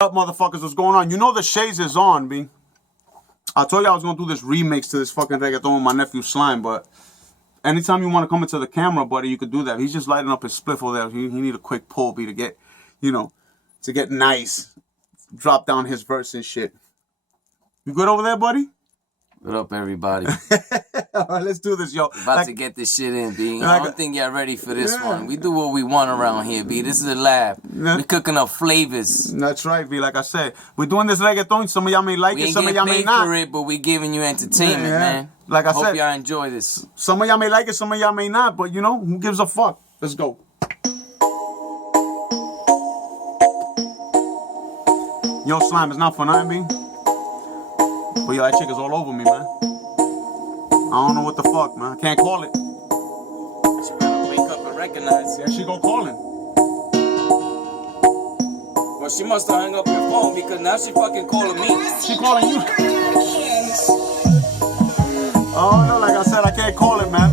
Up, motherfuckers, what's going on? You know the shades is on, B. I told you I was gonna do this remix to this fucking reggaeton with my nephew Slime, but anytime you want to come into the camera, buddy, you could do that. He's just lighting up his spliff over there. He need a quick pull, B, to get, you know, to get nice. Drop down his verse and shit. You good over there, buddy? What up, everybody? All right, let's do this, yo. About to get this shit in, B. I don't think y'all ready for this one. We do what we want around here, B. This is a lab. We cooking up flavors. That's right, B. Like I said, we're doing this reggaeton. Some of y'all may like it, some of y'all may not. We ain't getting paid for it, but we giving you entertainment, man. Like I said, hope y'all enjoy this. Some of y'all may like it, some of y'all may not, but you know, who gives a fuck? Let's go. Yo, Slime, it's not for nothing, B. But yo, that chick is all over me, man. I don't know what the fuck, man. I can't call it. She better wake up and recognize. Yeah, she go calling. Well, she must have hung up your phone because now she fucking calling me. She calling you. Oh no, like I said, I can't call it, man.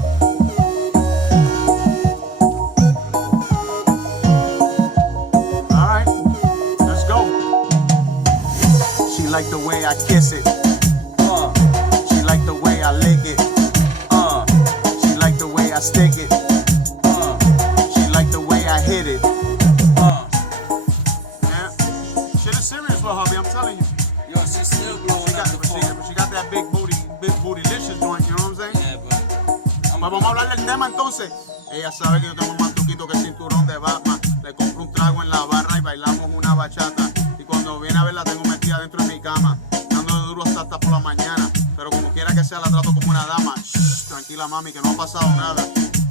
Alright, let's go. She like the way I kiss it. She like the way I lick it. She like the way I stick it. She like the way I hit it. Yeah. Shit is serious with her, I'm telling you. Yo, she's still blowing up the phone. She got that big bootylicious joint, you know what I'm saying? Yeah, but Vamos a hablar del tema entonces. Ella sabe que yo tengo más truquito que cinturón de Batman. Le compro un trago en la barra y bailamos una bachata. Y cuando viene a ver la tengo metida dentro de mi cama. Dando duro hasta por la mañana. Pero como quiera que sea la trato como una dama. Shh, tranquila mami que no ha pasado nada.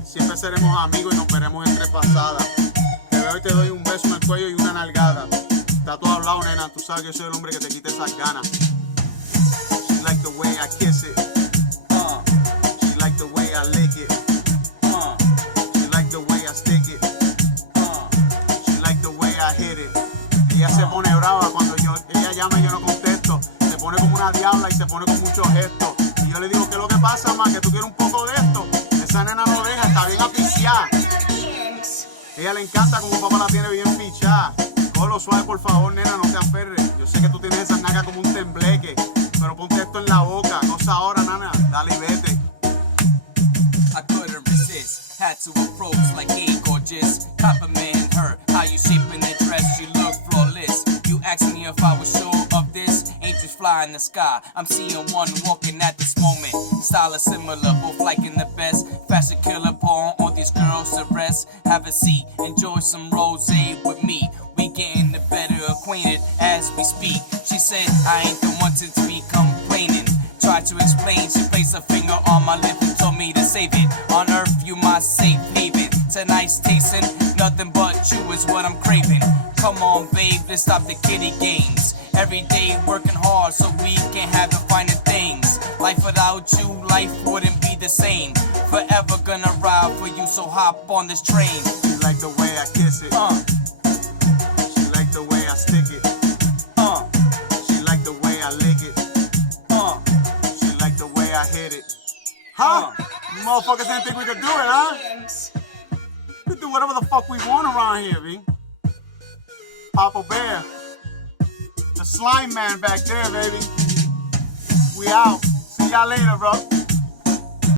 Siempre seremos amigos y nos veremos entre pasadas. Te veo y te doy un beso en el cuello y una nalgada. Está todo hablado, nena. Tú sabes que yo soy el hombre que te quita esas ganas. She like the way I kiss it. She like the way I lick it. She like the way I stick it. She like the way I hit it. Ella se pone brava cuando ella llama y yo no contesto. Se pone como una diabla y se pone con muchos gestos. Y yo le digo, ¿qué es lo que pasa, ma? Que tú quieres un poco de esto. Esa nena no deja, está bien apiciada. Ella le encanta como papá la tiene bien fichada. Cógelo suave, por favor, nena, no te aferres. Yo sé que tú tienes esa naga como un tembleque. Pero ponte esto en la boca. Goza ahora, nana. Dale y vete. I couldn't resist. Had to approach like, hey, gorgeous. Compliment her. How you shaping that dress? You look flawless. You asked me if I was sure of this. Angels fly in the sky. I'm seeing one walking at this moment. Style is similar, both liking the best. Fashion killer, pour all these girls to rest. Have a seat, enjoy some rosé with me. We getting the better acquainted as we speak. She said I ain't the one to be complaining. Tried to explain, she placed a finger on my lip and told me to save it. On earth, you my safe haven. Tonight's tasting, nothing but you is what I'm craving. Come on, babe, let's stop the kiddie games. Every day working hard so we can have the finer things. Life without you, life wouldn't be the same. Forever gonna ride for you, so hop on this train. She like the way I kiss it. She like the way I stick it. She like the way I lick it. She like the way I hit it. Huh? You motherfuckers didn't think we could do it, huh? We do whatever the fuck we want around here, B. Papa Bear. The slime man back there, baby. We out. See y'all later, bro.